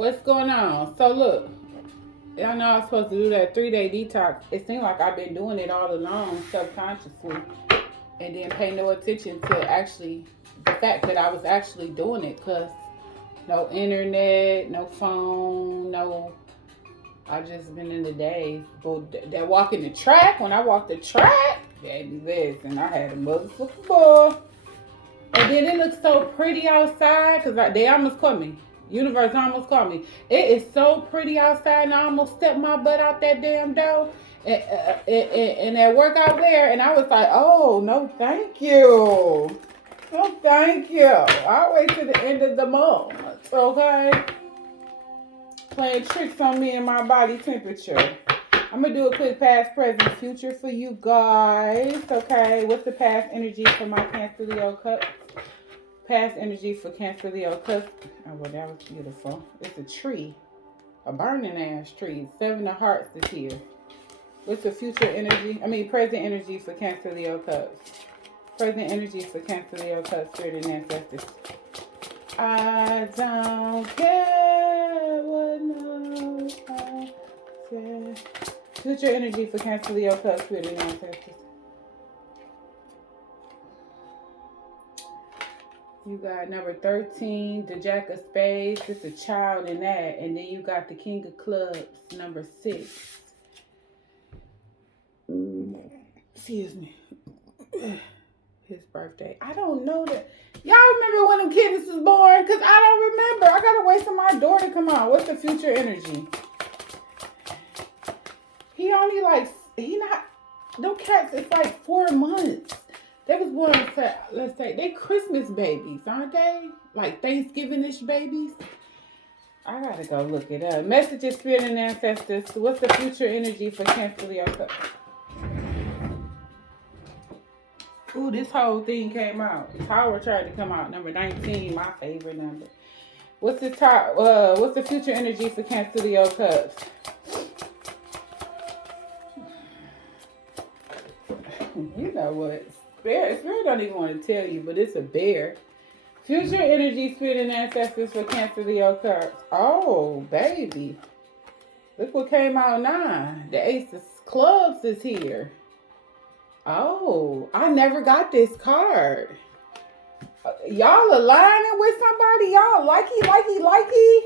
What's going on? So look, y'all know I'm supposed to do that 3-day detox. It seems like I've been doing it all along subconsciously and then pay no attention to actually the fact that I was actually doing it because no internet, no phone, no. I just been in the days. But that walking the track, when I walked the track, baby, listen, I had a motherfucking ball. And then it looks so pretty outside because they almost caught me. Universe almost caught me. It is so pretty outside, and I almost stepped my butt out that damn door and that workout wear, and I was like, oh, no, thank you. No, thank you. I'll wait till the end of the month, okay? Playing tricks on me and my body temperature. I'm going to do a quick past, present, future for you guys, okay? What's the past energy for my Cancer Leo cup? Past energy for Cancer Leo Cusp. Oh, well, that was beautiful. It's a tree. A burning ass tree. 7 of Hearts is here. What's the future energy? Present energy for Cancer Leo Cusp. Present energy for Cancer Leo Cusp. Spirit and ancestors. I don't care what nobody says. Future energy for Cancer Leo Cusp. Spirit and ancestors. You got number 13, the Jack of Spades. It's a child in that. And then you got the King of Clubs, number 6. Excuse me. His birthday. I don't know that. Y'all remember when them kids was born? Because I don't remember. I got to wait for my door to come out. What's the future energy? No cats, it's like 4 months. They was born, let's say, they Christmas babies, aren't they? Like Thanksgiving-ish babies. I gotta go look it up. Messages, spirit, and ancestors. What's the future energy for Cancer Leo? Ooh, this whole thing came out. Tower tried to come out. Number 19, my favorite number. What's the future energy for Cancer Leo Cups? You know what? Spirit don't even want to tell you, but it's a bear. Future energy, spirit, and ancestors for Cancer Leo cards. Oh, baby. Look what came out now. The Ace of Clubs is here. Oh, I never got this card. Y'all aligning with somebody? Y'all likey.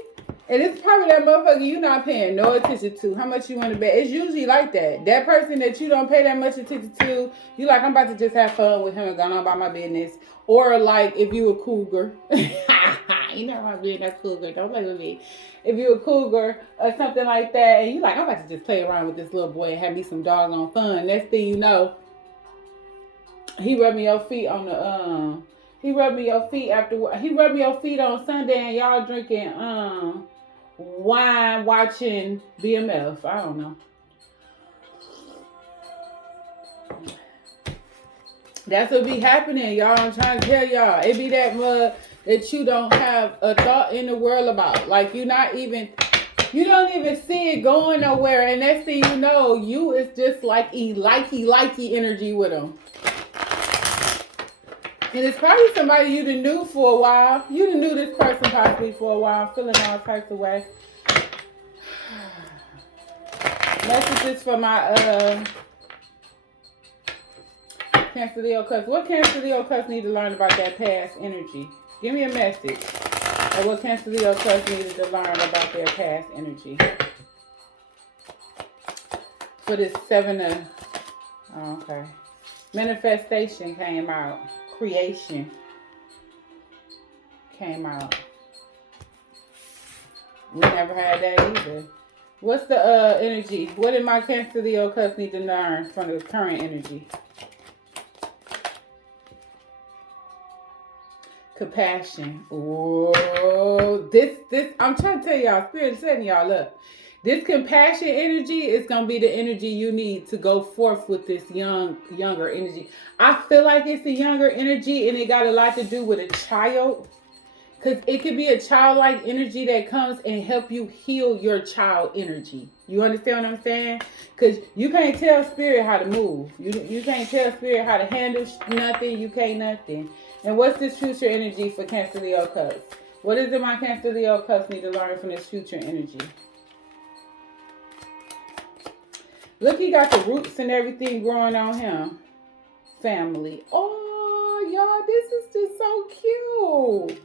And it's probably that motherfucker you not paying no attention to. How much you want to bet? It's usually like that. That person that you don't pay that much attention to, you like, I'm about to just have fun with him and go on about my business. Or like if you a cougar. You know I'm being a cougar. Don't play with me. If you a cougar or something like that, and you like, I'm about to just play around with this little boy and have me some doggone fun. Next thing you know, he rubbed me your feet on the he rubbed me your feet on Sunday and y'all drinking wine watching BMF. I don't know. That's what be happening, y'all. I'm trying to tell y'all. It be that mud that you don't have a thought in the world about. Like you don't even see it going nowhere. And next thing you know, you is just like likey energy with them. And it's probably somebody you done knew for a while. You done knew this person possibly for a while. I'm feeling all types of way. Messages for my Cancer Leo Cusp. What Cancer Leo Cusp need to learn about that past energy? Give me a message of what Cancer Leo Cusp needed to learn about their past energy. For this 7 of... Oh, okay. Manifestation came out. Creation came out. We never had that either. What's the energy? What did my Cancer Leo Cusp need to learn from the current energy? Compassion. Oh, this I'm trying to tell y'all, Spirit is setting y'all up. This compassion energy is going to be the energy you need to go forth with this younger energy. I feel like it's a younger energy and it got a lot to do with a child. Because it could be a childlike energy that comes and help you heal your child energy. You understand what I'm saying? Because you can't tell Spirit how to move. You can't tell Spirit how to handle nothing. You can't nothing. And what's this future energy for Cancer Leo Cusp? What is it my Cancer Leo Cusp need to learn from this future energy? Look, he got the roots and everything growing on him. Family. Oh, y'all, this is just so cute.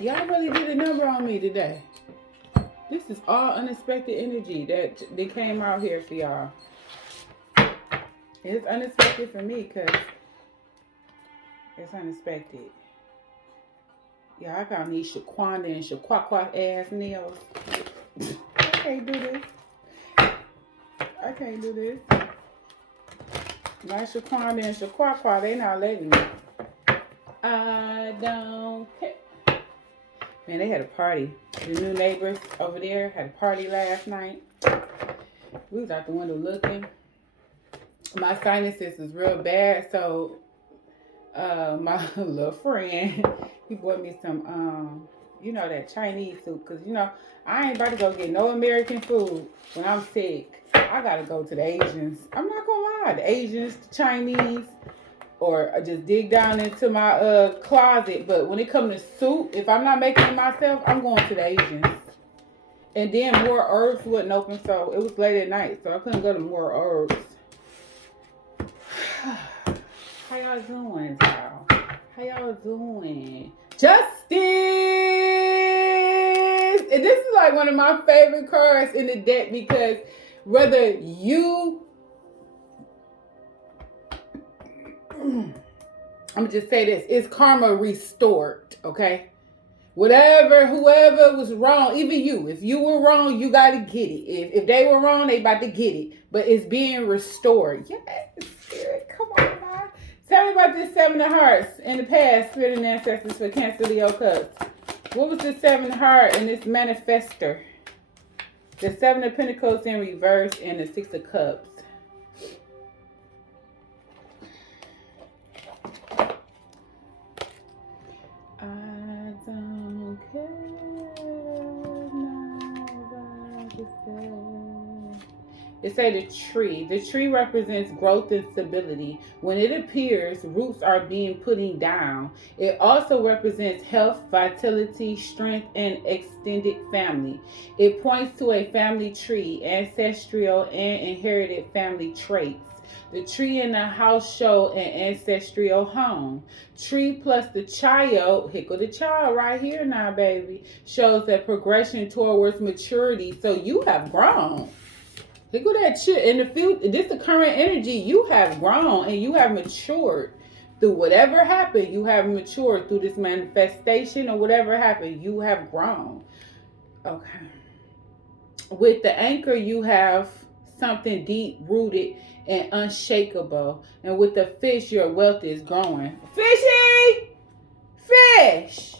Y'all really did a number on me today. This is all unexpected energy that they came out here for y'all. It's unexpected for me because it's unexpected. Yeah, I got these Shaquanda and Shaquaqua ass nails. I can't do this. I can't do this. My Shaquanda and Shaquaqua, they not letting me. I don't care. Man, they had a party. The new neighbors over there had a party last night. We was out the window looking. My sinuses is real bad, so my little friend, he bought me some, that Chinese soup. Because, I ain't about to go get no American food when I'm sick. I got to go to the Asians. I'm not going to lie. The Asians, the Chinese, or I just dig down into my closet. But when it comes to soup, if I'm not making it myself, I'm going to the Asians. And then More Herbs wasn't open, so it was late at night. So I couldn't go to More Herbs. How y'all doing, y'all? How y'all doing? Justice! And this is like one of my favorite cards in the deck because whether you... I'm going to just say this. It's karma restored, okay? Whoever was wrong, even you. If you were wrong, you got to get it. If they were wrong, they about to get it. But it's being restored. Yes, Spirit. Come on, man. Tell me about this Seven of Hearts in the past, Spirit and Ancestors for Cancer Leo Cusp. What was the Seven of Hearts in this manifester? The Seven of Pentacles in reverse and the Six of Cups. I don't care now what you say. It say the tree. The tree represents growth and stability. When it appears, roots are being putting down. It also represents health, vitality, strength, and extended family. It points to a family tree, ancestral and inherited family traits. The tree in the house show an ancestral home. Tree plus the child, hickle the child right here now, baby, shows a progression towards maturity. So you have grown. Look at that shit. In the future, this the current energy. You have grown and you have matured through whatever happened. You have matured through this manifestation or whatever happened. You have grown. Okay. With the anchor, you have something deep rooted and unshakable. And with the fish, your wealth is growing. Fishy! Fish!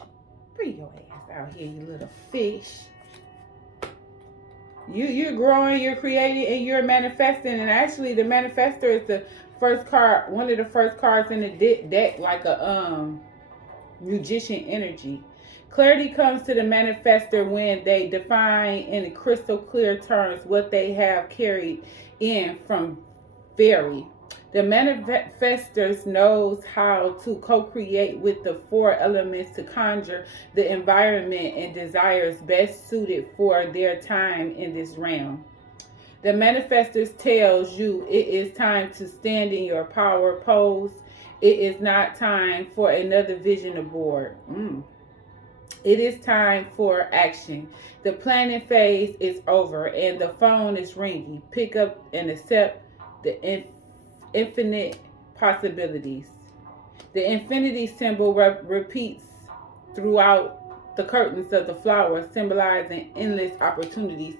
Bring your ass out here, you little fish. You're growing, you're creating, and you're manifesting. And actually, the manifestor is the first card, one of the first cards in the deck, like a magician energy. Clarity comes to the manifestor when they define in crystal clear terms what they have carried in from fairy. The manifestor knows how to co-create with the four elements to conjure the environment and desires best suited for their time in this realm. The manifestor tells you it is time to stand in your power pose. It is not time for another vision board. It is time for action. The planning phase is over and the phone is ringing. Pick up and accept the infinite possibilities. The infinity symbol repeats throughout the curtains of the flower, symbolizing endless opportunities.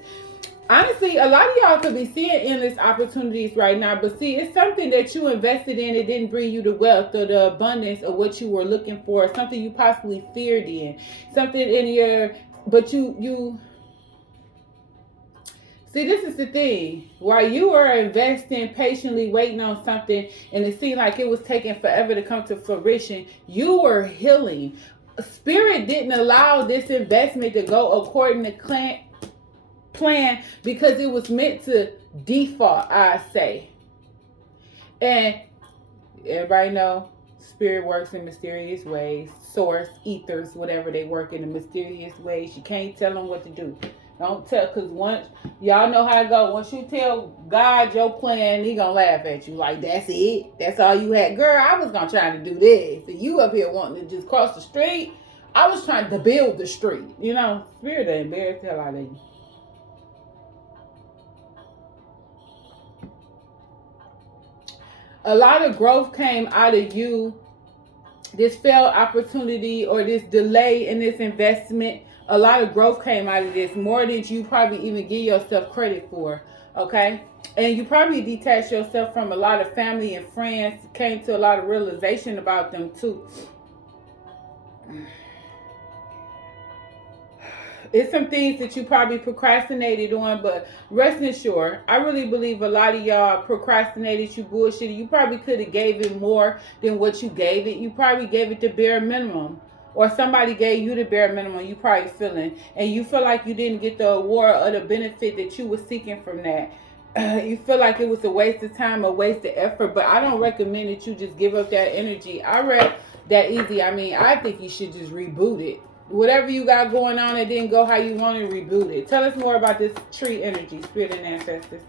Honestly, a lot of y'all could be seeing endless opportunities right now, but see, it's something that you invested in. It didn't bring you the wealth or the abundance of what you were looking for. Something you possibly feared in. Something in your, but you. See, this is the thing. While you were investing, patiently waiting on something, and it seemed like it was taking forever to come to fruition, you were healing. Spirit didn't allow this investment to go according to plan because it was meant to default, I say. And Everybody know spirit works in mysterious ways. Source, ethers, whatever, they work in a mysterious ways. You can't tell them what to do. Don't tell, because once, y'all know how it go. Once you tell God your plan, he gonna laugh at you like, that's it? That's all you had? Girl, I was gonna try to do this. And you up here wanting to just cross the street. I was trying to build the street. You know, spirit ain't embarrassed the hell out of you. A lot of growth came out of you. This failed opportunity or this delay in this investment, a lot of growth came out of this, more than you probably even give yourself credit for, okay? And you probably detached yourself from a lot of family and friends, came to a lot of realization about them too. It's some things that you probably procrastinated on, but rest assured, I really believe a lot of y'all procrastinated, you bullshitted. You probably could have gave it more than what you gave it. You probably gave it the bare minimum. Or somebody gave you the bare minimum you probably feeling. And you feel like you didn't get the award or the benefit that you were seeking from that. You feel like it was a waste of time, a waste of effort. But I don't recommend that you just give up that energy. I read that easy. I mean, I think you should just reboot it. Whatever you got going on, it didn't go how you want to, reboot it. Tell us more about this tree energy, spirit and ancestors.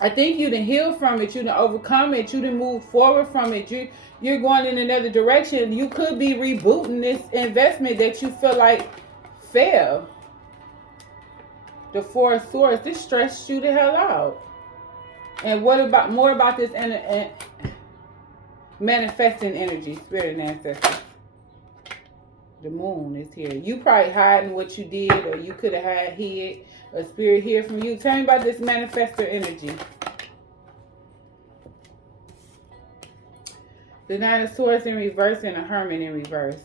I think you done healed from it. You done overcome it. You done moved forward from it. You're going in another direction. You could be rebooting this investment that you feel like failed. The Four of Swords, this stressed you the hell out. And what about more about this manifesting energy, spirit and ancestors? The moon is here. You probably hiding what you did, or you could have had hid a spirit here from you. Tell me about this manifestor energy. The Nine of Swords in reverse and a Hermit in reverse.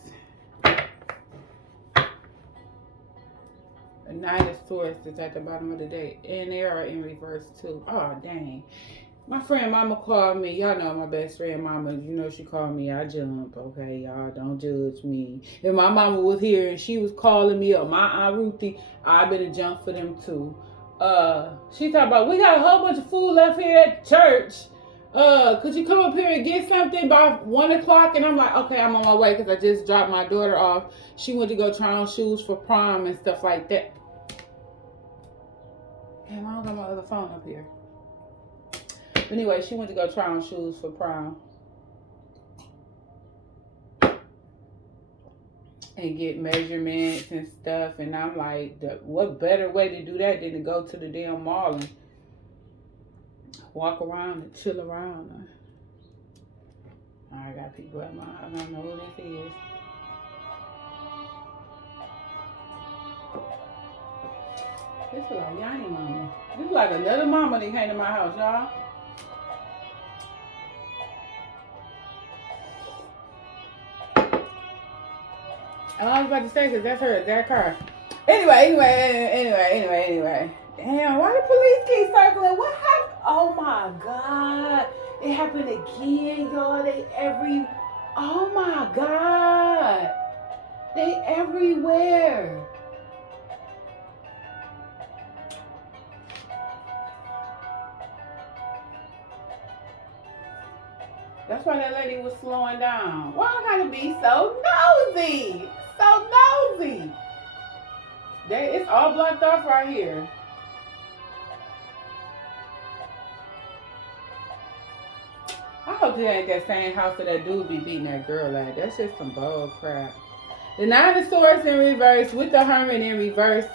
The Nine of Swords is at the bottom of the deck. And they are in reverse too. Oh, dang. My friend Mama called me. Y'all know my best friend Mama. You know she called me. I jump. Okay, y'all don't judge me. If my mama was here and she was calling me, or my Aunt Ruthie, I better jump for them too. She talked about, we got a whole bunch of food left here at church. Could you come up here and get something by 1 o'clock? And I'm like, okay, I'm on my way, because I just dropped my daughter off. She went to go try on shoes for prom and stuff like that. Damn, I don't got my other phone up here. Anyway, she went to go try on shoes for prom. And get measurements and stuff. And I'm like, what better way to do that than to go to the damn mall and walk around and chill around. I got people at my, I don't know who this is. This is like Yanni mama. This is like another mama that came to my house, y'all. I was about to say, because that's her exact car. Anyway. Damn, why the police keep circling? What happened? Oh my God. It happened again, y'all. Oh my God. They everywhere. That's why that lady was slowing down. Why I gotta be so nosy? So nosy. It's all blocked off right here. I hope that ain't that same house that dude be beating that girl at. That's just some bull crap. The Nine of Swords in reverse with the Hermit in reverse.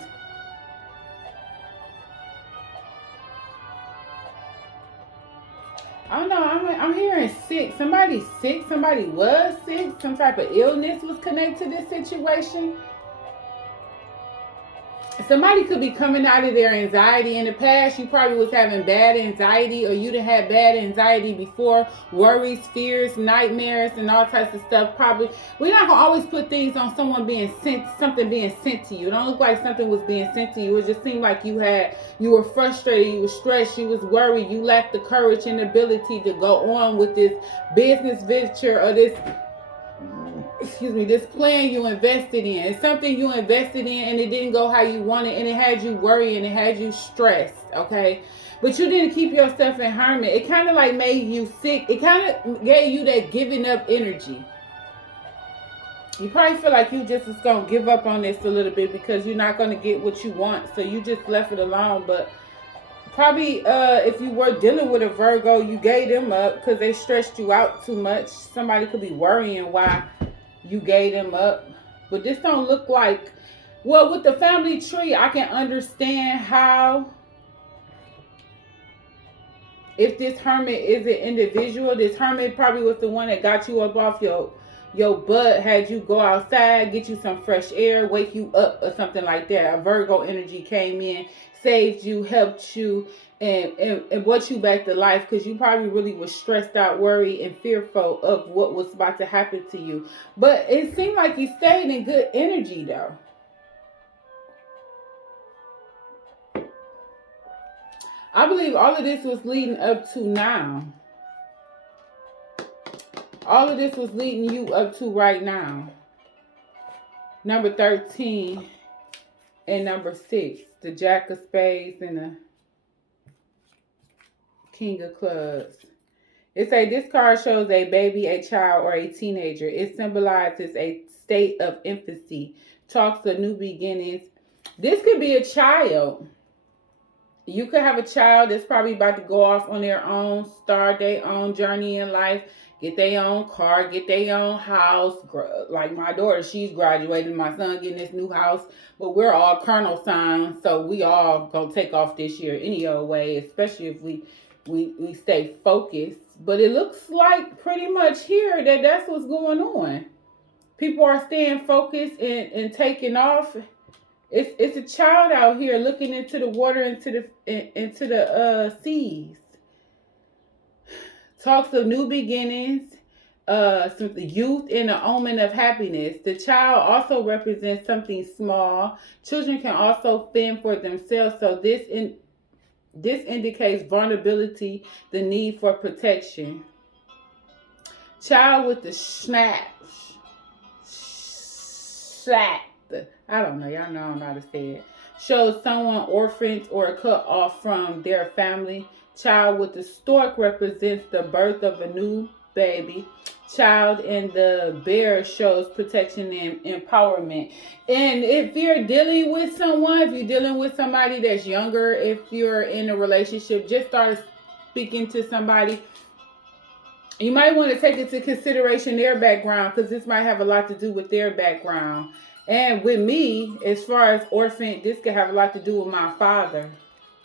I don't know, I'm hearing sick. Somebody's sick. Somebody was sick. Some type of illness was connected to this situation. Somebody could be coming out of their anxiety. In the past, you probably was having bad anxiety, or you'd have had bad anxiety before. Worries, fears, nightmares, and all types of stuff. Probably, we're not going to always put things on someone being sent, something being sent to you. It don't look like something was being sent to you. It just seemed like you were frustrated, you were stressed, you was worried, you lacked the courage and ability to go on with this business venture or this excuse me, this plan you invested in. It's something you invested in and it didn't go how you wanted, and it had you worrying, it had you stressed, okay? But you didn't keep yourself in harmony. It kind of like made you sick. It kind of gave you that giving up energy. You probably feel like you just is going to give up on this a little bit because you're not going to get what you want. So you just left it alone. But probably if you were dealing with a Virgo, you gave them up because they stressed you out too much. Somebody could be worrying why you gave them up. But this don't look like, well, with the family tree, I can understand how, if this hermit is an individual, this hermit probably was the one that got you up off your butt, had you go outside, get you some fresh air, wake you up or something like that. A Virgo energy came in, saved you, helped you, and brought you back to life because you probably really was stressed out, worried, and fearful of what was about to happen to you. But it seemed like you stayed in good energy though. I believe all of this was leading up to now. All of this was leading you up to right now. Number 13 and number 6. The Jack of Spades and the King of Clubs. It says this card shows a baby, a child, or a teenager. It symbolizes a state of infancy. Talks of new beginnings. This could be a child. You could have a child that's probably about to go off on their own, start their own journey in life, get their own car, get their own house. Like my daughter, she's graduating. My son getting this new house. But we're all Colonel signs, so we all gonna take off this year any old way, especially if we stay focused. But it looks like pretty much here that that's what's going on. People are staying focused and taking off. It's a child out here looking into the water, into the seas. Talks of new beginnings, some youth and an omen of happiness. The child also represents something small. Children can also fend for themselves, so this indicates vulnerability, the need for protection. Child with the snap. I don't know. Y'all know how to say it. Shows someone orphaned or cut off from their family. Child with the stork represents the birth of a new baby. Child in the bear shows protection and empowerment. And if you're dealing with someone, if you're dealing with somebody that's younger, if you're in a relationship, just start speaking to somebody. You might want to take into consideration their background because this might have a lot to do with their background. And with me, as far as orphan, this could have a lot to do with my father.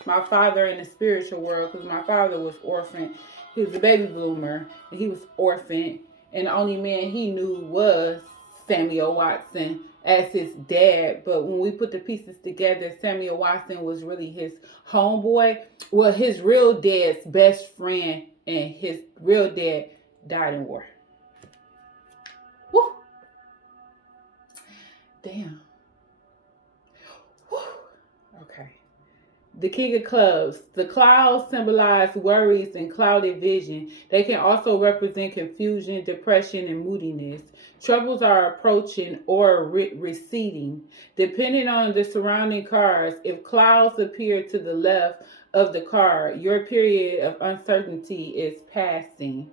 My father in the spiritual world, because my father was orphaned. He was a baby bloomer, and he was orphaned. And the only man he knew was Samuel Watson as his dad. But when we put the pieces together, Samuel Watson was really his homeboy. Well, his real dad's best friend, and his real dad died in war. Woo! Damn. Whew. Okay. The King of Clubs. The clouds symbolize worries and clouded vision. They can also represent confusion, depression, and moodiness. Troubles are approaching or receding. Depending on the surrounding cards, if clouds appear to the left of the card, your period of uncertainty is passing.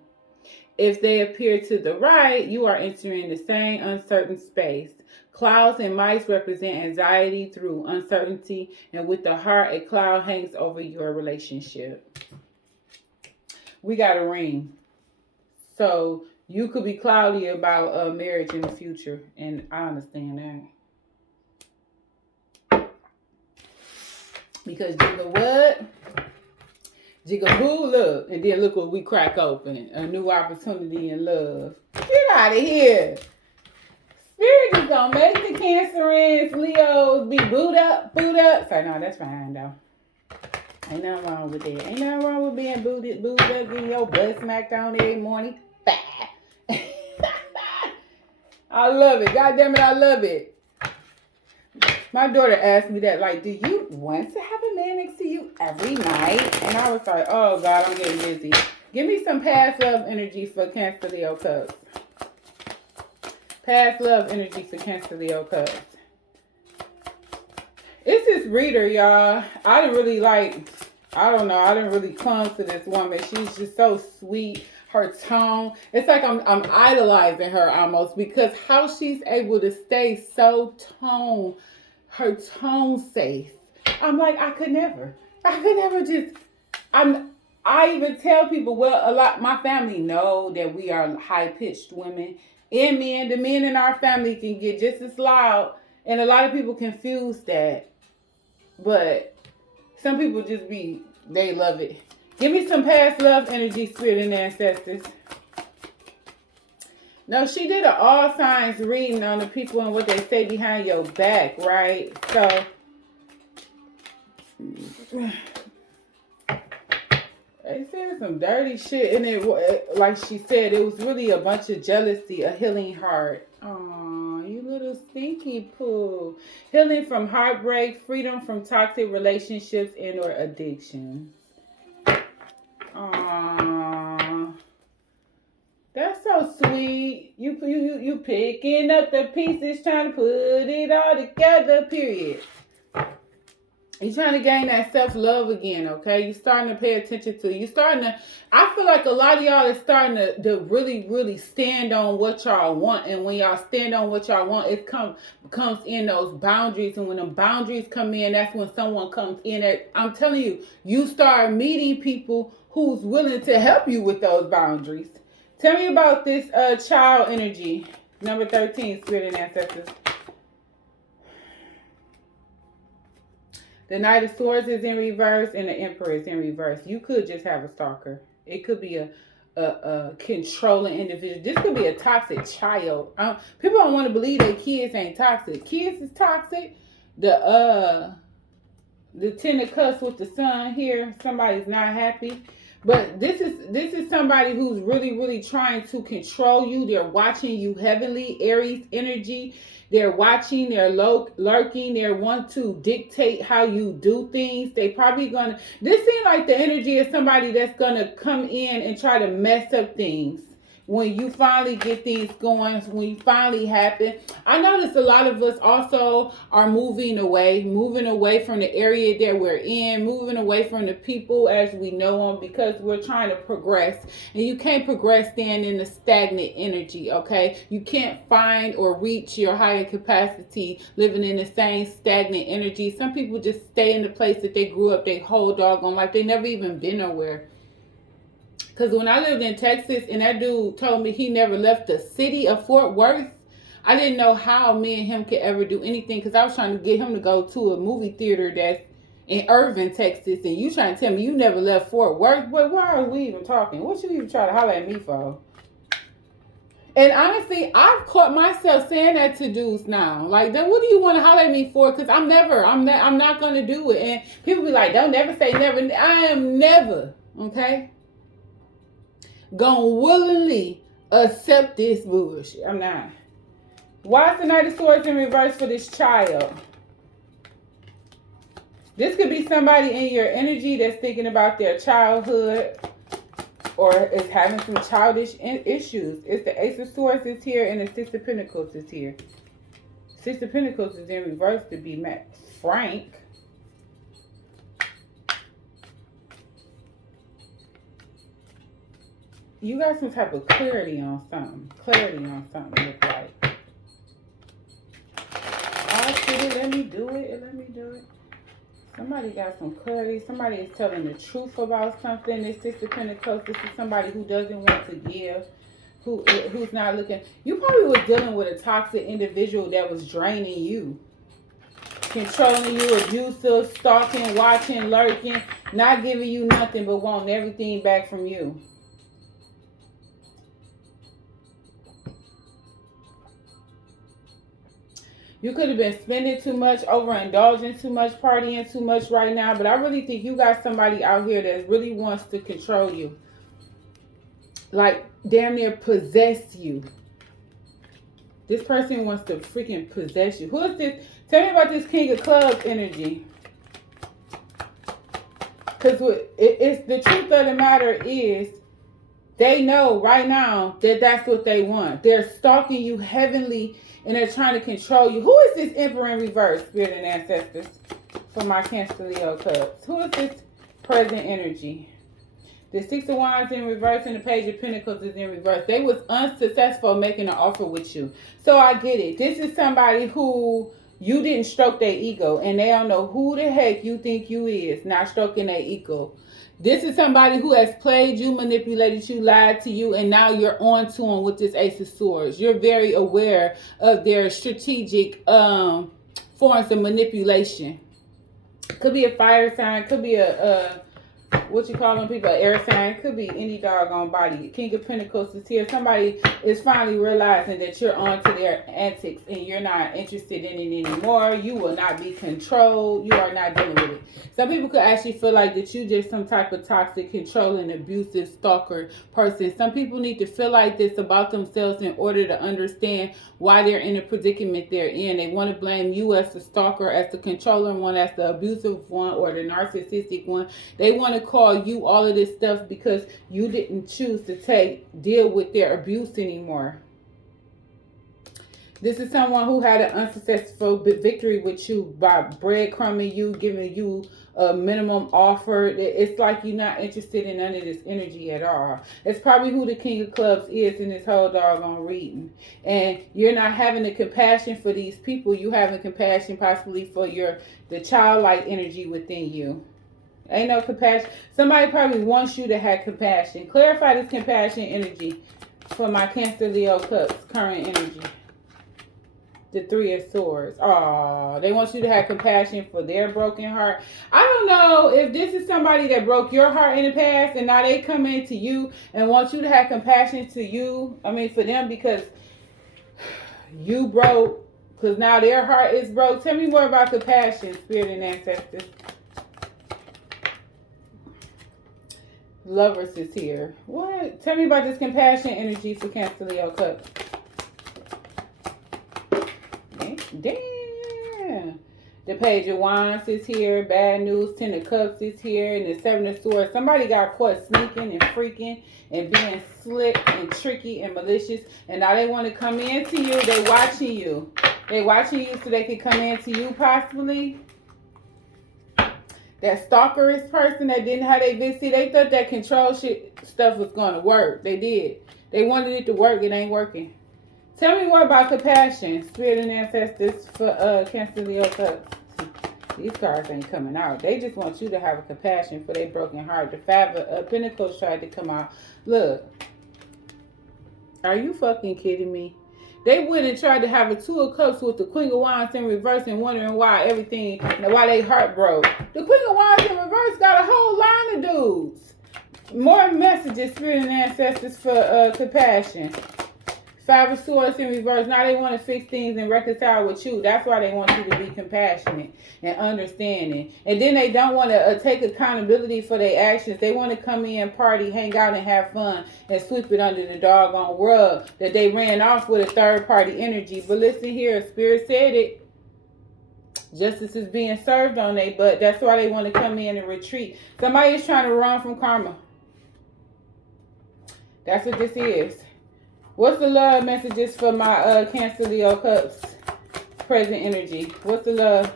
If they appear to the right, you are entering the same uncertain space. Clouds and mice represent anxiety through uncertainty, and with the heart, a cloud hangs over your relationship. We got a ring. So you could be cloudy about a marriage in the future, and I understand that. Because you know what? Jigaboo, look, and then look what we crack open. A new opportunity in love. Get out of here. Spirit is gonna make the Cancerians, Leos be booed up. So no, that's fine though. Ain't nothing wrong with that. Ain't nothing wrong with being booed up, getting your butt smacked on every morning. I love it. God damn it, I love it. My daughter asked me that, like, do you want to have a man next to you every night? And I was like, oh, God, I'm getting busy. Give me some past love energy for Cancer, Leo, Cubs. Past love energy for Cancer, Leo, cuz. It's this reader, y'all. I didn't really I didn't really clung to this woman. She's just so sweet. Her tone. It's like I'm idolizing her almost because how she's able to stay so her tone safe. I'm like, I could never just I even tell people, well, a lot my family know that we are high pitched women. And men, the men in our family can get just as loud. And a lot of people confuse that. But some people just they love it. Give me some past love energy, spirit and ancestors. No, she did an all signs reading on the people and what they say behind your back, right? So, they said some dirty shit. And it, like she said, it was really a bunch of jealousy, a healing heart. Aw, you little stinky poo. Healing from heartbreak, freedom from toxic relationships and or addiction. Aww, that's so sweet. You picking up the pieces, trying to put it all together. Period. You're trying to gain that self-love again, okay? You're starting to pay attention to it. I feel like a lot of y'all is starting to really, really stand on what y'all want. And when y'all stand on what y'all want, it comes in those boundaries. And when the boundaries come in, that's when someone comes in. I'm telling you, you start meeting people who's willing to help you with those boundaries. Tell me about this child energy. Number 13, Spirit and Ancestors. The Knight of Swords is in reverse and the Emperor is in reverse. You could just have a stalker. It could be a controlling individual. This could be a toxic child. People don't want to believe that kids ain't toxic. Kids is toxic. The Ten of Cups with the sun here. Somebody's not happy. But this is somebody who's really, really trying to control you. They're watching you heavily. Aries energy. They're watching, they're lurking, they want to dictate how you do things. They probably this seems like the energy of somebody that's gonna come in and try to mess up things. When you finally get things going, when you finally happen. I notice a lot of us also are moving away from the area that we're in, moving away from the people as we know them because we're trying to progress. And you can't progress staying in the stagnant energy, okay? You can't find or reach your higher capacity living in the same stagnant energy. Some people just stay in the place that they grew up their whole doggone life. They never even been nowhere. Because when I lived in Texas and that dude told me he never left the city of Fort Worth, I didn't know how me and him could ever do anything because I was trying to get him to go to a movie theater that's in Irving, Texas, and you trying to tell me you never left Fort Worth? But why are we even talking? What you even trying to holler at me for? And honestly, I've caught myself saying that to dudes now. Like, then what do you want to holler at me for? Because I'm not going to do it. And people be like, don't never say never. I am never, okay? Gonna willingly accept this bullshit. I'm not. Why is the Knight of Swords in reverse for this child? This could be somebody in your energy that's thinking about their childhood or is having some childish issues. It's the Ace of Swords is here and the Six of Pentacles is here. Six of Pentacles is in reverse to be frank. You got some type of clarity on something. Look like. Oh, shit, let me do it. Somebody got some clarity. Somebody is telling the truth about something. This Six of Pentacles, this is somebody who doesn't want to give. Who's not looking. You probably was dealing with a toxic individual that was draining you. Controlling you, abusive, stalking, watching, lurking, not giving you nothing but wanting everything back from you. You could have been spending too much, overindulging too much, partying too much right now. But I really think you got somebody out here that really wants to control you. Like, damn near possess you. This person wants to freaking possess you. Who is this? Tell me about this King of Clubs energy. Because it's the truth of the matter is, They know right now that that's what they want. They're stalking you heavenly and they're trying to control you. Who is this Emperor in reverse, Spirit and Ancestors? For my Cancer Leo Cups. Who is this present energy? The Six of Wands in reverse and the Page of Pentacles is in reverse. They was unsuccessful making an offer with you. So I get it. This is somebody who you didn't stroke their ego and they don't know who the heck you think you is, not stroking their ego. This is somebody who has played you, manipulated you, lied to you, and now you're on to them with this Ace of Swords. You're very aware of their strategic forms of manipulation. Could be a fire sign, could be a what you call them people, an air sign, could be any doggone body. King of Pentacles is here. Somebody is finally realizing that you're on to their antics and you're not interested in it anymore. You will not be controlled. You are not dealing with it. Some people could actually feel like that you just some type of toxic, controlling, abusive, stalker person. Some people need to feel like this about themselves in order to understand why they're in the predicament they're in. They want to blame you as the stalker, as the controlling one, as the abusive one, or the narcissistic one. They want to call you all of this stuff because you didn't choose to deal with their abuse anymore. This is someone who had an unsuccessful victory with you by breadcrumbing you, giving you a minimum offer. It's like you're not interested in none of this energy at all. It's probably who the King of Clubs is in this whole doggone reading. And you're not having the compassion for these people. You having compassion possibly for the childlike energy within you. Ain't no compassion. Somebody probably wants you to have compassion. Clarify this compassion energy for my Cancer Leo Cups current energy. The Three of Swords. Oh, they want you to have compassion for their broken heart. I don't know if this is somebody that broke your heart in the past and now they come into you and want you to have compassion to you. I mean, for them because you broke, because now their heart is broke. Tell me more about compassion, Spirit and Ancestors. Lovers is here. What? Tell me about this compassion energy for Cancer Leo Cups. Damn. The Page of Wands is here. Bad news. Ten of Cups is here. And the Seven of Swords. Somebody got caught sneaking and freaking and being slick and tricky and malicious. And now they want to come into you. They watching you. They watching you so they can come into you possibly. That stalkerist person that didn't have their visit. They thought that control shit stuff was going to work. They did. They wanted it to work. It ain't working. Tell me more about compassion, Spirit and Ancestors for Cancer Leo Cups. These cards ain't coming out. They just want you to have a compassion for their broken heart. The Five of Pentacles tried to come out. Look. Are you fucking kidding me? They went and tried to have a Two of Cups with the Queen of Wands in reverse and wondering why they heart broke. The Queen of Wands in reverse got a whole line of dudes. More messages, Spirit and Ancestors for compassion. Five of Swords in reverse. Now they want to fix things and reconcile with you. That's why they want you to be compassionate and understanding. And then they don't want to take accountability for their actions. They want to come in, party, hang out, and have fun and sweep it under the doggone rug that they ran off with a third-party energy. But listen here, Spirit said it. Justice is being served on they butt. That's why they want to come in and retreat. Somebody is trying to run from karma. That's what this is. What's the love messages for my Cancer Leo Cups present energy? What's the love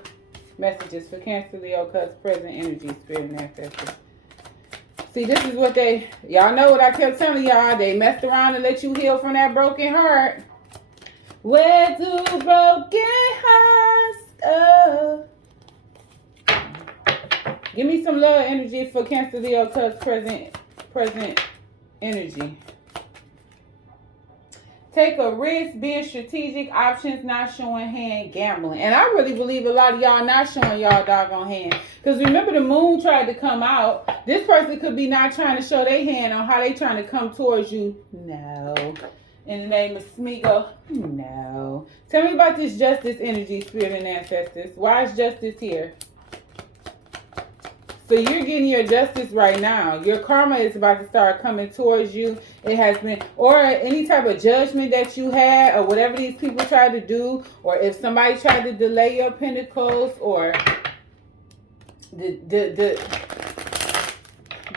messages for Cancer Leo Cups present energy, Spirit and Ancestors? See, this is what y'all know what I kept telling y'all. They messed around and let you heal from that broken heart. Where do broken hearts go? Give me some love energy for Cancer Leo Cups present energy. Take a risk, being strategic, options, not showing hand, gambling. And I really believe a lot of y'all not showing y'all doggone hand. Because remember the moon tried to come out. This person could be not trying to show their hand on how they trying to come towards you. No. In the name of Smeagol. No. Tell me about this justice energy, Spirit and Ancestors. Why is justice here? So you're getting your justice right now. Your karma is about to start coming towards you. It has been, or any type of judgment that you had, or whatever these people tried to do, or if somebody tried to delay your pentacles, or the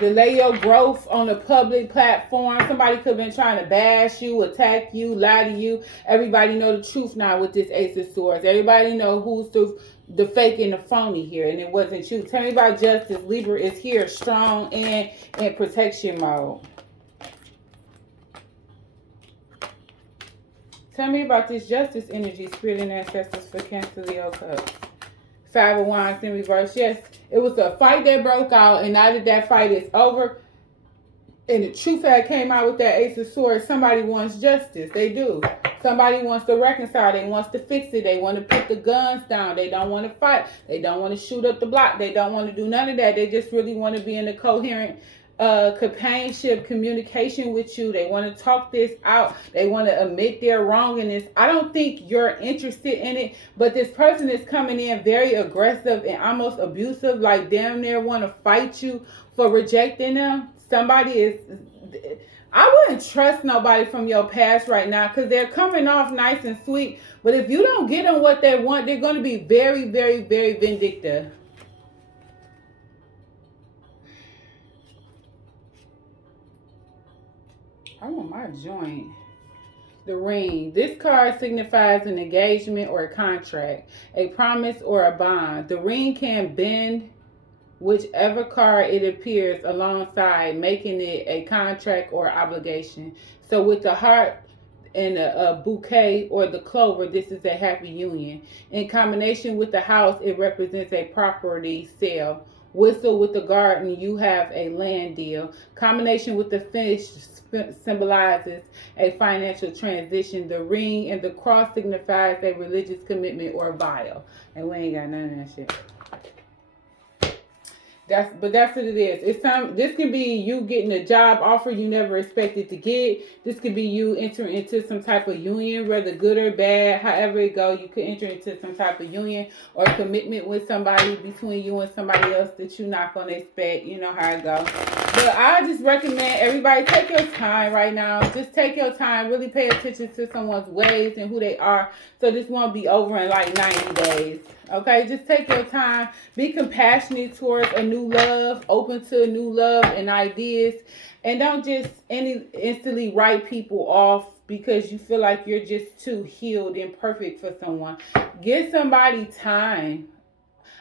delay your growth on a public platform. Somebody could have been trying to bash you, attack you, lie to you. Everybody know the truth now with this Ace of Swords. Everybody know who's the fake and the phony here, and it wasn't you. Tell me about justice. Libra is here, strong and in protection mode. Tell me about this justice energy, spirit and ancestors for Cancer, Leo, Cups. Five of Wands in reverse. Yes, it was a fight that broke out, and now that that fight is over, and the truth had came out with that Ace of Swords, somebody wants justice. They do. Somebody wants to reconcile. They wants to fix it. They want to put the guns down. They don't want to fight. They don't want to shoot up the block. They don't want to do none of that. They just really want to be in a coherent companionship, communication with you. They want to talk this out. They want to admit their wronginess. I don't think you're interested in it, but this person is coming in very aggressive and almost abusive, like damn near want to fight you for rejecting them. Somebody is... I wouldn't trust nobody from your past right now because they're coming off nice and sweet. But if you don't get them what they want, they're going to be very, very, very vindictive. I want my joint. The ring. This card signifies an engagement or a contract, a promise or a bond. The ring can bend whichever card it appears alongside, making it a contract or obligation. So with the heart and a bouquet or the clover, this is a happy union. In combination with the house, it represents a property sale. Whistle with the garden, you have a land deal. Combination with the fish symbolizes a financial transition. The ring and the cross signifies a religious commitment or vow. And we ain't got none of that shit. That's what it is. It's time. This can be you getting a job offer you never expected to get. This could be you entering into some type of union, whether good or bad. However it go, you could enter into some type of union or commitment with somebody between you and somebody else that you're not gonna expect. You know how it go. But I just recommend everybody take your time right now. Just take your time. Really pay attention to someone's ways and who they are. So this won't be over in like 90 days. Okay, just take your time. Be compassionate towards a new love, open to new love and ideas. And don't just instantly write people off because you feel like you're just too healed and perfect for someone. Give somebody time.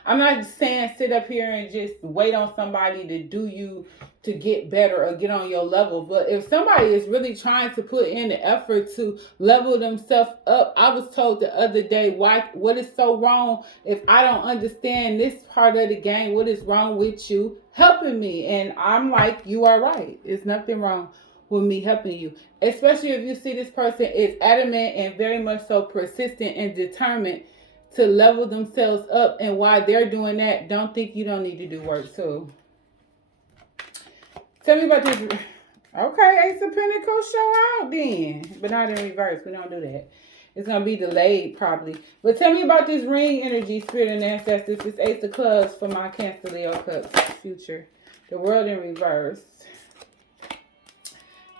I'm not saying sit up here and just wait on somebody to do you to get better or get on your level. But if somebody is really trying to put in the effort to level themselves up, I was told the other day, what is so wrong if I don't understand this part of the game? What is wrong with you helping me? And I'm like, you are right. There's nothing wrong with me helping you. Especially if you see this person is adamant and very much so persistent and determined to level themselves up, and while they're doing that, don't think you don't need to do work too. Tell me about this. Okay, Ace of Pentacles, show out then. But not in reverse. We don't do that. It's going to be delayed probably. But tell me about this ring energy, spirit and ancestors. This Ace of Clubs for my Cancer, Leo, Cups future. The world in reverse.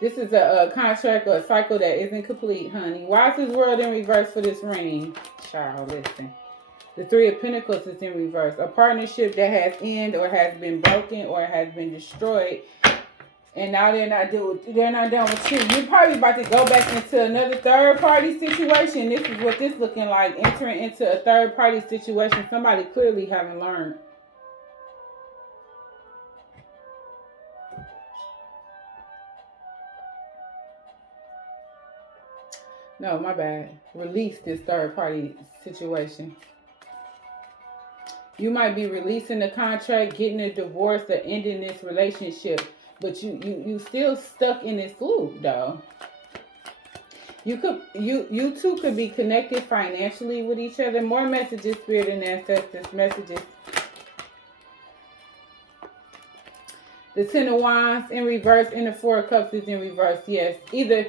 This is a contract or a cycle that isn't complete, honey. Why is this world in reverse for this ring? Child, listen. The Three of Pentacles is in reverse. A partnership that has ended or has been broken or has been destroyed. And now they're not done with you. You're probably about to go back into another third-party situation. This is what this looking like. Entering into a third-party situation. Somebody clearly haven't learned. No, my bad. Release this third-party situation. You might be releasing the contract, getting a divorce, or ending this relationship. But you still stuck in this loop, though. You two could be connected financially with each other. More messages, spirit and ancestors messages. The Ten of Wands in reverse and the Four of Cups is in reverse. Yes, either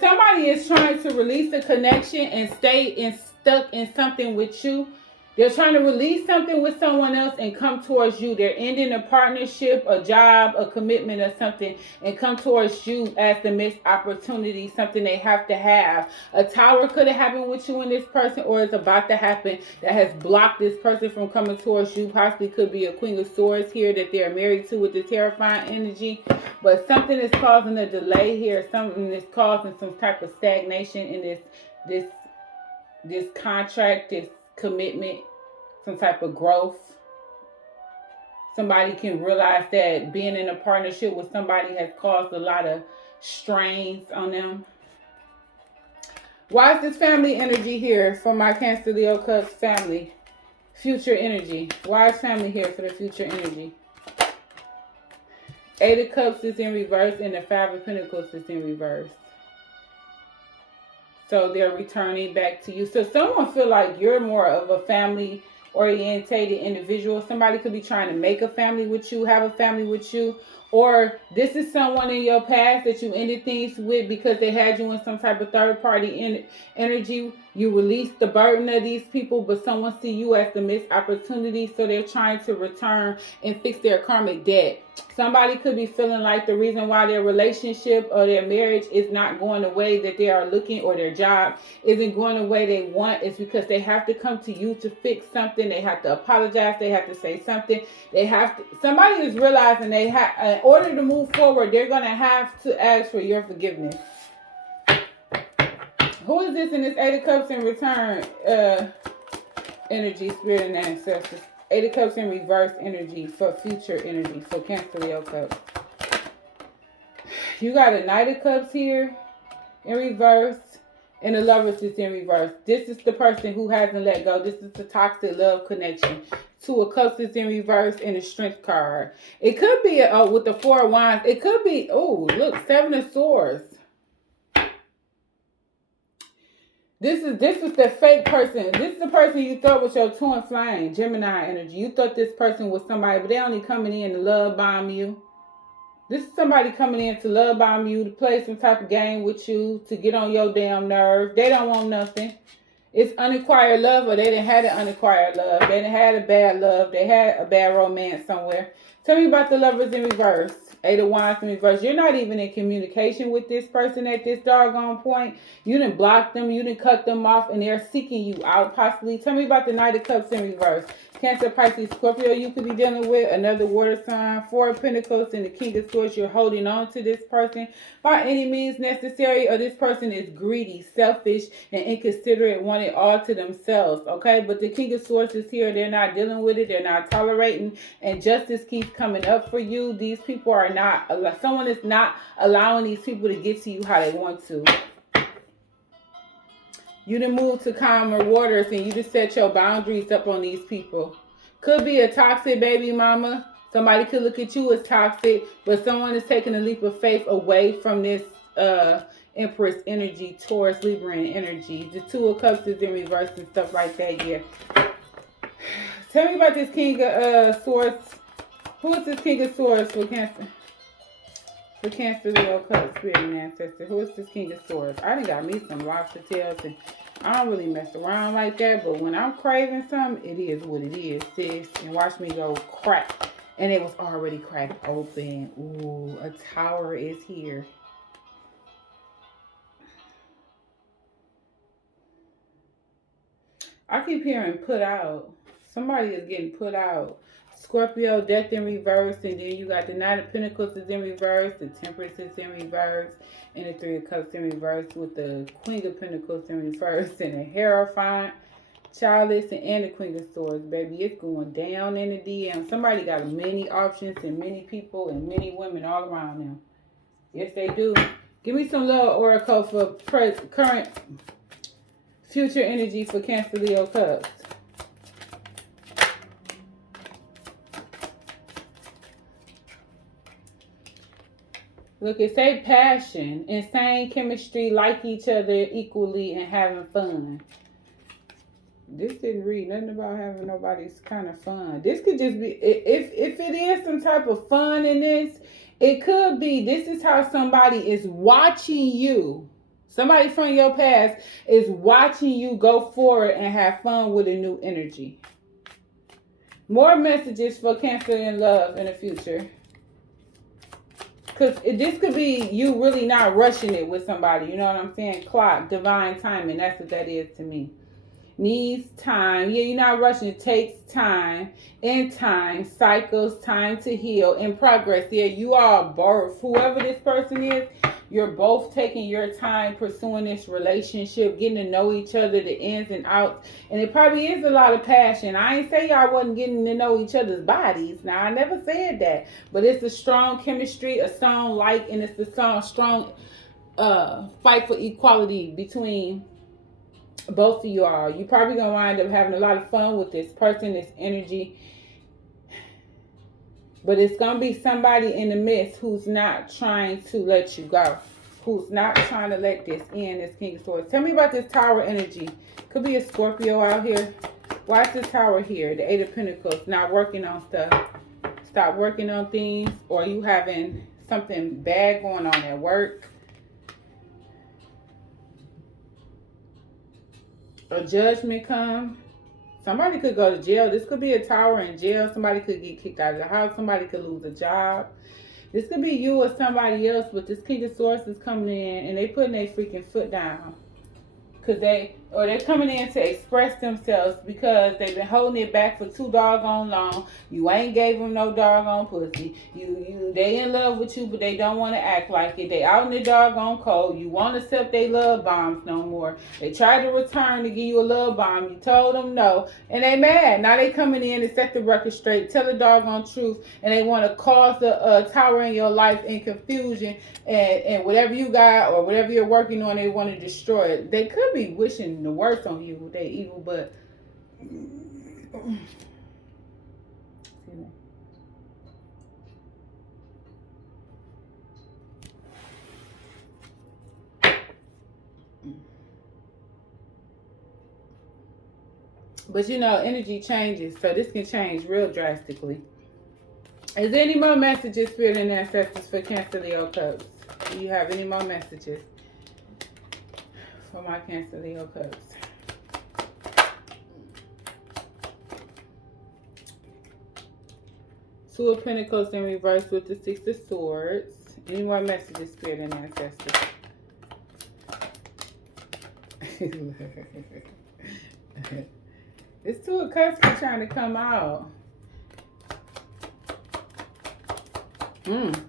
somebody is trying to release a connection and stay stuck in something with you, They're trying to release something with someone else and come towards you. They're ending a partnership, a job, a commitment or something and come towards you as the missed opportunity, something they have to have. A tower could have happened with you and this person or is about to happen that has blocked this person from coming towards you. Possibly could be a Queen of Swords here that they're married to with the terrifying energy. But something is causing a delay here. Something is causing some type of stagnation in this contract, this commitment, some type of growth. Somebody can realize that being in a partnership with somebody has caused a lot of strains on them. Why is this family energy here for my Cancer Leo Cubs family? Future energy. Why is family here for the future energy? Eight of Cups is in reverse and the Five of Pentacles is in reverse. So they're returning back to you. So someone feel like you're more of a family orientated individual. Somebody could be trying to make a family with you, have a family with you, or this is someone in your past that you ended things with because they had you in some type of third party energy. You released the burden of these people, but someone see you as the missed opportunity, so they're trying to return and fix their karmic debt. Somebody could be feeling like the reason why their relationship or their marriage is not going the way that they are looking, or their job isn't going the way they want, is because they have to come to you to fix something. They have to apologize. They have to say something. Somebody is realizing they have, in order to move forward, they're going to have to ask for your forgiveness. Who is this in this Eight of Cups in return? Energy, spirit, and ancestors. Eight of Cups in reverse energy for future energy for Cancer Leo Cups. You got a Knight of Cups here in reverse, and the Lovers is in reverse. This is the person who hasn't let go. This is the toxic love connection. Two of Cups is in reverse and the Strength card. It could be with the Four of Wands. It could be, oh, look, Seven of Swords. This is the fake person. This is the person you thought was your twin flame, Gemini energy. You thought this person was somebody, but they only coming in to love bomb you. This is somebody coming in to love bomb you, to play some type of game with you, to get on your damn nerve. They don't want nothing. It's unacquired love, or they didn't have an unacquired love. They didn't have a bad love. They had a bad romance somewhere. Tell me about the Lovers in reverse. Eight of Wands in reverse. You're not even in communication with this person at this doggone point. You didn't block them. You didn't cut them off, and they're seeking you out possibly. Tell me about the Knight of Cups in reverse. Cancer, Pisces, Scorpio, you could be dealing with another water sign. Four of Pentacles and the King of Swords. You're holding on to this person by any means necessary, or this person is greedy, selfish, and inconsiderate, want it all to themselves, okay? But the King of Swords is here. They're not dealing with it. They're not tolerating, and justice keeps coming up for you. These people are not, someone is not allowing these people to get to you how they want to. You done moved to calmer waters and you just set your boundaries up on these people. Could be a toxic baby mama. Somebody could look at you as toxic, but someone is taking a leap of faith away from this Empress energy, Taurus, Libran energy. The Two of Cups is in reverse and stuff like that, yeah. Tell me about this King of Swords. Who is this King of Swords for Cancer? For Cancer, Leo, Cup, Spirit, and Ancestor. Who is this King of Swords? I done got me some lobster tails, and I don't really mess around like that, but when I'm craving something, it is what it is, sis. And watch me go crack. And it was already cracked open. Ooh, a tower is here. I keep hearing put out. Somebody is getting put out. Scorpio, Death in reverse, and then you got the Knight of Pentacles is in reverse, the Temperance is in reverse, and the Three of Cups in reverse with the Queen of Pentacles in reverse, and the Hierophant, Childless, and the Queen of Swords, baby. It's going down in the DM. Somebody got many options and many people and many women all around them. Yes, they do. Give me some little oracle for current future energy for Cancer, Leo, Cups. Look, it say passion, insane chemistry, like each other equally, and having fun. This didn't read nothing about having nobody's kind of fun. This could just be, if it is some type of fun in this, it could be, this is how somebody is watching you Somebody from your past is watching you go forward and have fun with a new energy. More messages for Cancer in love in the future. Because this could be you really not rushing it with somebody. You know what I'm saying? Clock, divine timing. That's what that is to me. Needs time. Yeah, you're not rushing. It takes time. In time. Cycles. Time to heal. In progress. Yeah, you are both. Whoever this person is, you're both taking your time pursuing this relationship, getting to know each other, the ins and outs. And it probably is a lot of passion. I ain't say y'all wasn't getting to know each other's bodies. Now, I never said that. But it's a strong chemistry, a strong like, and it's a strong fight for equality between both of y'all. You probably gonna wind up having a lot of fun with this person, this energy. But it's gonna be somebody in the midst who's not trying to let you go, who's not trying to let this in. This King of Swords. Tell me about this Tower energy. Could be a Scorpio out here. Why is this Tower here? The Eight of Pentacles. Not working on stuff. Stop working on things, or you having something bad going on at work. A judgment come. Somebody could go to jail. This could be a Tower in jail. Somebody could get kicked out of the house. Somebody could lose a job. This could be you or somebody else, but this King of Swords is coming in and they putting their freaking foot down. Because they're coming in to express themselves because they've been holding it back for too doggone long. You ain't gave them no doggone pussy. They in love with you, but they don't want to act like it. They out in the doggone cold. You won't accept they love bombs no more. They tried to return to give you a love bomb. You told them no, and they mad. Now they coming in to set the record straight, tell the doggone truth, and they want to cause a tower in your life in confusion, and whatever you got or whatever you're working on, they want to destroy it. They could be wishing the worst on you. They evil, but you know, energy changes, so this can change real drastically. Is there any more messages, Spirit and Ancestors, for Cancer, Leo, Cubs? Do you have any more messages for my Cancer, Leo, Cubs? Two of Pentacles in reverse with the Six of Swords. Any more messages, Spirit and Ancestors? This Two of Cups is trying to come out. Okay.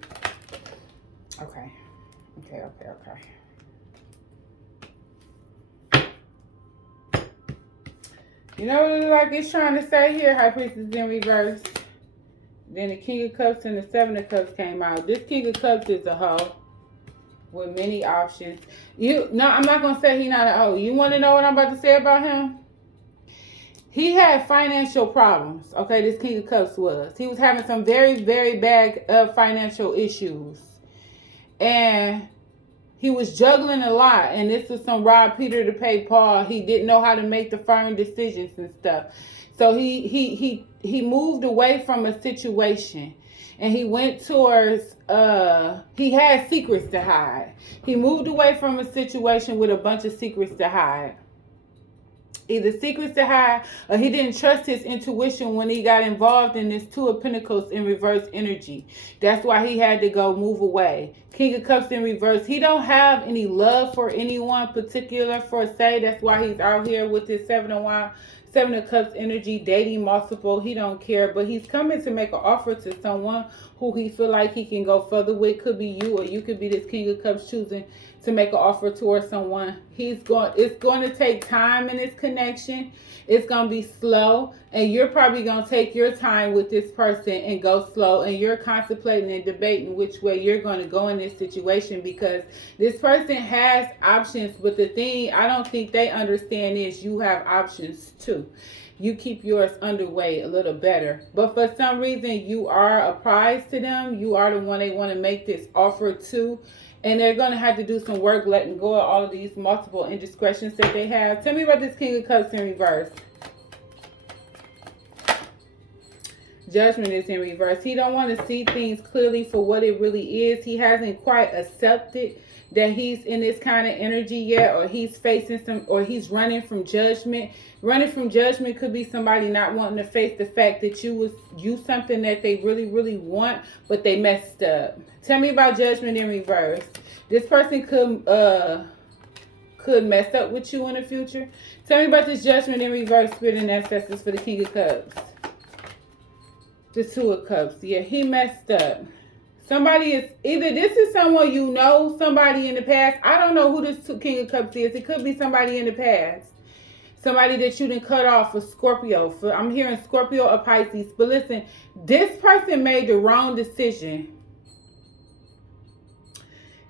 You know what it looks like it's trying to say here? High Priestess in reverse. Then the King of Cups and the Seven of Cups came out. This King of Cups is a hoe with many options. No, I'm not going to say he's not a hoe. You want to know what I'm about to say about him? He had financial problems, okay, this King of Cups was. He was having some very, very bad financial issues. And he was juggling a lot. And this was some rob Peter to pay Paul. He didn't know how to make the firm decisions and stuff. So he moved away from a situation. And he went towards, he had secrets to hide. He moved away from a situation with a bunch of secrets to hide. Either secrets to hide, or he didn't trust his intuition when he got involved in this Two of Pentacles in reverse energy. That's why he had to go move away. King of Cups in reverse. He don't have any love for anyone particular for say. That's why he's out here with his Seven of Cups energy, dating multiple. He don't care, but he's coming to make an offer to someone who he feel like he can go further with. Could be you, or you could be this King of Cups choosing to make an offer towards someone. It's going to take time in this connection. It's going to be slow, and you're probably going to take your time with this person and go slow, and you're contemplating and debating which way you're going to go in this situation, because this person has options, but the thing I don't think they understand is you have options too. You keep yours underway a little better. But for some reason, you are a prize to them. You are the one they want to make this offer to. And they're going to have to do some work letting go of all of these multiple indiscretions that they have. Tell me about this King of Cups in reverse. Judgment is in reverse. He don't want to see things clearly for what it really is. He hasn't quite accepted that he's in this kind of energy yet, or he's facing some, or he's running from judgment. Running from judgment could be somebody not wanting to face the fact that you something that they really, really want, but they messed up. Tell me about judgment in reverse. This person could mess up with you in the future. Tell me about this judgment in reverse, spirit and ancestors for the King of Cups. The Two of Cups. Yeah, he messed up. Somebody is, either this is someone you know, somebody in the past. I don't know who this King of Cups is. It could be somebody in the past. Somebody that you didn't cut off for Scorpio. I'm hearing Scorpio or Pisces. But listen, this person made the wrong decision.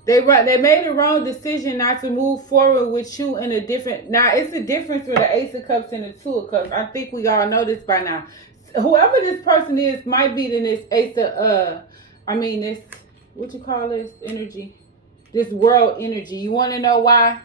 They made the wrong decision not to move forward with you in a different... Now, it's a difference with the Ace of Cups and the Two of Cups. I think we all know this by now. Whoever this person is might be in this Ace of... this... What you call this energy? This world energy. You want to know why?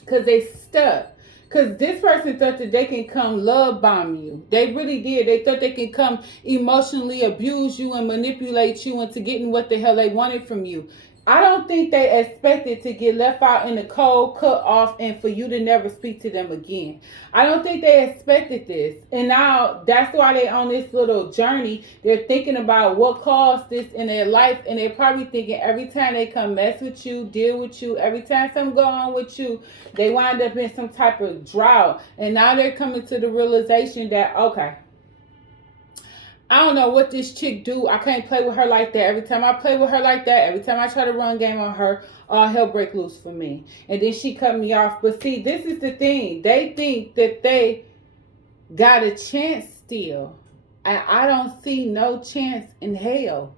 Because they stuck. Because this person thought that they can come love bomb you. They really did. They thought they can come emotionally abuse you and manipulate you into getting what the hell they wanted from you. I don't think they expected to get left out in the cold, cut off, and for you to never speak to them again. I don't think they expected this. And now that's why they're on this little journey. They're thinking about what caused this in their life. And they're probably thinking every time they come mess with you, deal with you, every time something go on with you, they wind up in some type of drought. And now they're coming to the realization that, okay, I don't know what this chick do. I can't play with her like that. Every time I play with her like that, every time I try to run game on her, all hell break loose for me. And then she cut me off. But see, this is the thing. They think that they got a chance still. And I don't see no chance in hell.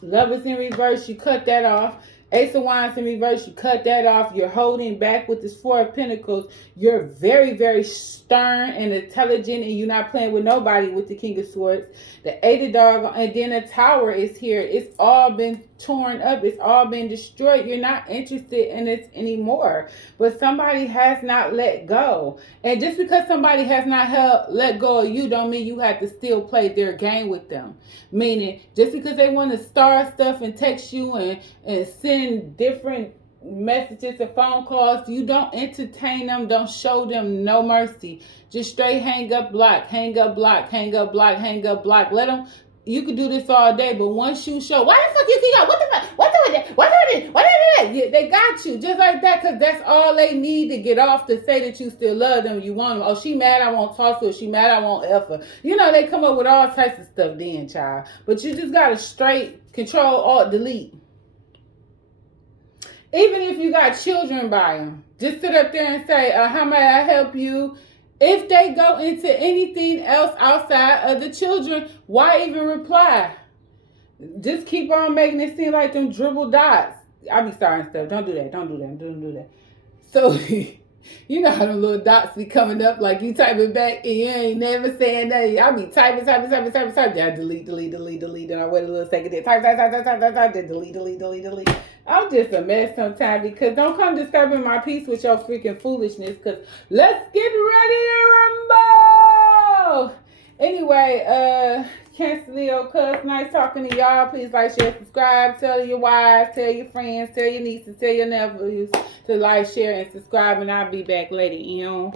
Lovers in reverse, you cut that off. Ace of Wands in reverse, you cut that off. You're holding back with this Four of Pentacles. You're very, very stern and intelligent, and you're not playing with nobody with the King of Swords. The Eight of Dog, and then the Tower is here. It's all been torn up. It's all been destroyed. You're not interested in this anymore. But somebody has not let go. And just because somebody has not let go of you don't mean you have to still play their game with them. Meaning, just because they want to star stuff and text you and send different messages and phone calls, you don't entertain them. Don't show them no mercy. Just straight hang up, block, hang up, block, hang up, block, hang up, block. Let them... You could do this all day, but once you show, why the fuck you keep up? What the fuck? What doing that? What doing that? What doing that? They got you just like that, because that's all they need to get off to say that you still love them. You want them. Oh, she mad, I won't talk to her. She mad, I won't F her. You know, they come up with all types of stuff then, child. But you just got to straight Control, Alt, Delete. Even if you got children by them, just sit up there and say, how may I help you? If they go into anything else outside of the children, why even reply? Just keep on making it seem like them dribble dots. I be starting stuff. Don't do that. Don't do that. Don't do that. So, you know how them little dots be coming up like you typing back and you ain't never saying nothing. I be typing. Then I delete. Then I wait a little second. Then type. Then delete. I'm just a mess sometimes, because don't come disturbing my peace with your freaking foolishness, because let's get ready to rumble. Anyway, Cancer, Leo, Cusp, nice talking to y'all. Please like, share, subscribe. Tell your wives, tell your friends, tell your nieces, tell your nephews to like, share, and subscribe. And I'll be back later.